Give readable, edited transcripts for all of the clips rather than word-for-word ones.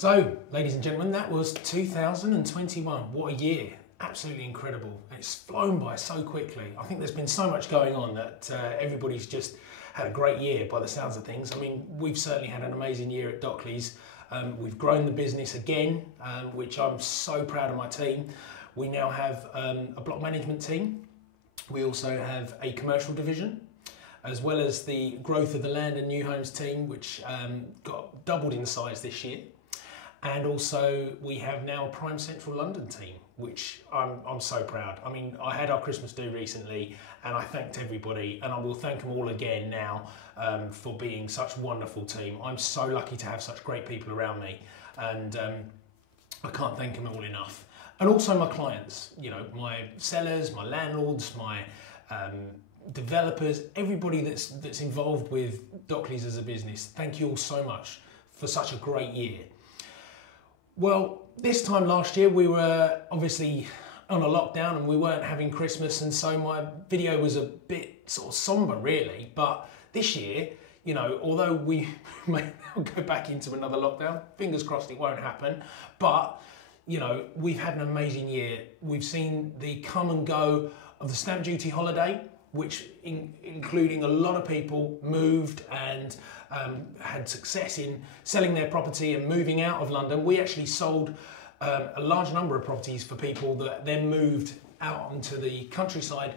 So, ladies and gentlemen, that was 2021. What a year. Absolutely incredible. It's flown by so quickly. I think there's been so much going on that everybody's just had a great year by the sounds of things. I mean, we've certainly had an amazing year at Dockleys. We've grown the business again, which I'm so proud of my team. We now have a block management team. We also have a commercial division, as well as the growth of the land and new homes team, which got doubled in size this year. And also we have now a Prime Central London team, which I'm so proud. I mean, I had our Christmas do recently and I thanked everybody, and I will thank them all again now for being such a wonderful team. I'm so lucky to have such great people around me, and I can't thank them all enough. And also my clients, you know, my sellers, my landlords, my developers, everybody that's involved with Dockleys as a business. Thank you all so much for such a great year. Well, this time last year we were obviously on a lockdown and we weren't having Christmas, and so my video was a bit sort of somber really. But this year, you know, although we may go back into another lockdown, fingers crossed it won't happen, but you know, we've had an amazing year. We've seen the come and go of the stamp duty holiday, which including a lot of people moved and had success in selling their property and moving out of London. We actually sold a large number of properties for people that then moved out onto the countryside.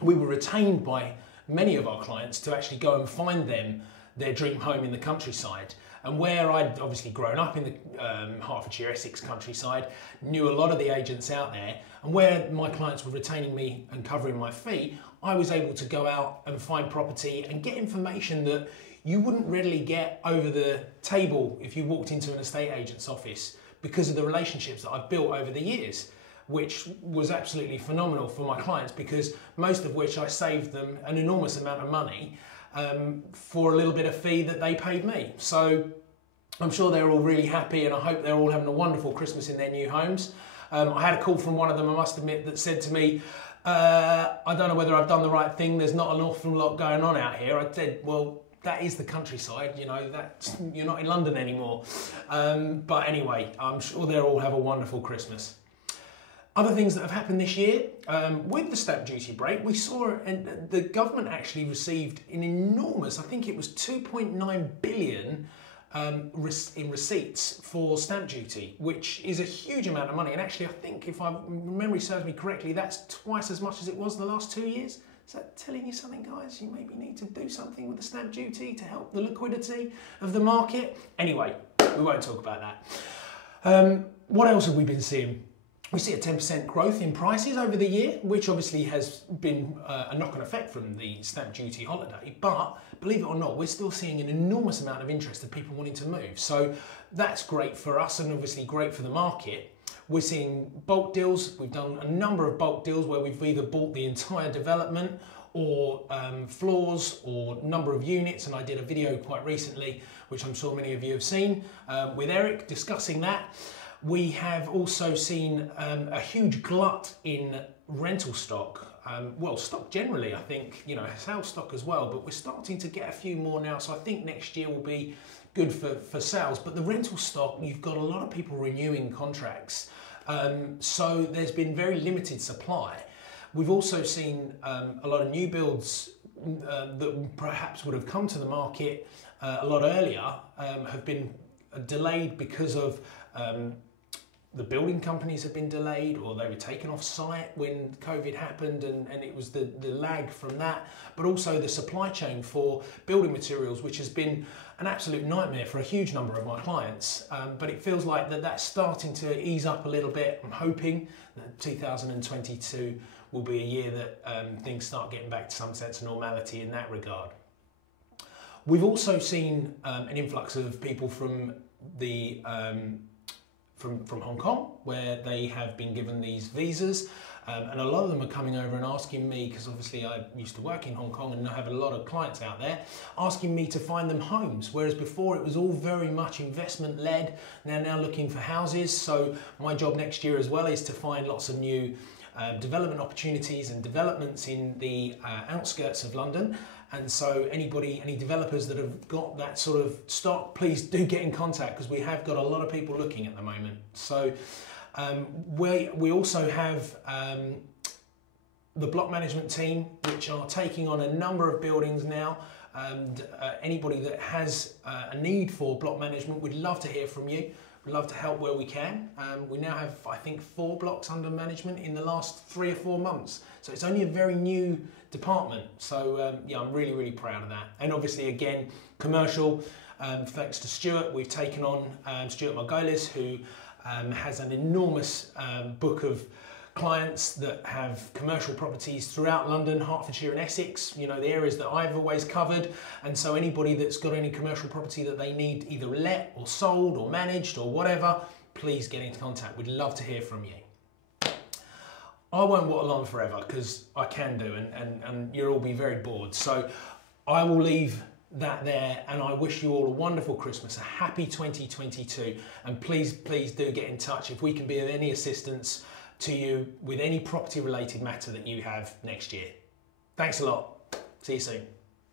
We were retained by many of our clients to actually go and find them their dream home in the countryside. And where I'd obviously grown up in the Hertfordshire, Essex countryside, knew a lot of the agents out there, and where my clients were retaining me and covering my fee, I was able to go out and find property and get information that you wouldn't readily get over the table if you walked into an estate agent's office, because of the relationships that I've built over the years, which was absolutely phenomenal for my clients, because most of which I saved them an enormous amount of money for a little bit of fee that they paid me. So I'm sure they're all really happy, and I hope they're all having a wonderful Christmas in their new homes. I had a call from one of them, I must admit, that said to me, I don't know whether I've done the right thing, there's not an awful lot going on out here. I said, well, that is the countryside, you know, you're not in London anymore. But anyway, I'm sure they'll all have a wonderful Christmas. Other things that have happened this year, with the stamp duty break, we saw the government actually received an enormous, I think it was 2.9 billion in receipts for stamp duty, which is a huge amount of money. And actually, I think, if my memory serves me correctly, that's twice as much as it was the last 2 years. Is that telling you something, guys? You maybe need to do something with the stamp duty to help the liquidity of the market. Anyway, we won't talk about that. What else have we been seeing? We see a 10% growth in prices over the year, which obviously has been a knock-on effect from the stamp duty holiday. But believe it or not, we're still seeing an enormous amount of interest of people wanting to move. So that's great for us and obviously great for the market. We're seeing bulk deals. We've done a number of bulk deals where we've either bought the entire development or floors or number of units. And I did a video quite recently, which I'm sure many of you have seen, with Eric discussing that. We have also seen a huge glut in rental stock. Well, stock generally, I think, you know, sales stock as well, but we're starting to get a few more now. So I think next year will be good for sales. But the rental stock, you've got a lot of people renewing contracts. So there's been very limited supply. We've also seen a lot of new builds that perhaps would have come to the market a lot earlier have been delayed because of the building companies have been delayed, or they were taken off site when COVID happened, and it was the lag from that, but also the supply chain for building materials, which has been an absolute nightmare for a huge number of my clients. But it feels like that's starting to ease up a little bit. I'm hoping that 2022 will be a year that things start getting back to some sense of normality in that regard. We've also seen an influx of people from the from Hong Kong, where they have been given these visas, and a lot of them are coming over and asking me, because obviously I used to work in Hong Kong and I have a lot of clients out there, asking me to find them homes, whereas before it was all very much investment led. They're now looking for houses. So my job next year as well is to find lots of new development opportunities and developments in the outskirts of London, And so any developers that have got that sort of stock, please do get in contact, because we have got a lot of people looking at the moment. So we also have the block management team, which are taking on a number of buildings now. And anybody that has a need for block management, we'd love to hear from you. We'd love to help where we can. We now have, I think, 4 blocks under management in the last 3 or 4 months. So it's only a very new department. So yeah, I'm really, really proud of that. And obviously, again, commercial, thanks to Stuart, we've taken on Stuart Dockleys, who has an enormous book of clients that have commercial properties throughout London, Hertfordshire and Essex, you know, the areas that I've always covered. And so anybody that's got any commercial property that they need either let or sold or managed or whatever, please get in contact. We'd love to hear from you. I won't waddle on forever, because I can do, and you'll all be very bored. So I will leave that there, and I wish you all a wonderful Christmas, a happy 2022, and please do get in touch if we can be of any assistance to you with any property related matter that you have next year. Thanks a lot. See you soon.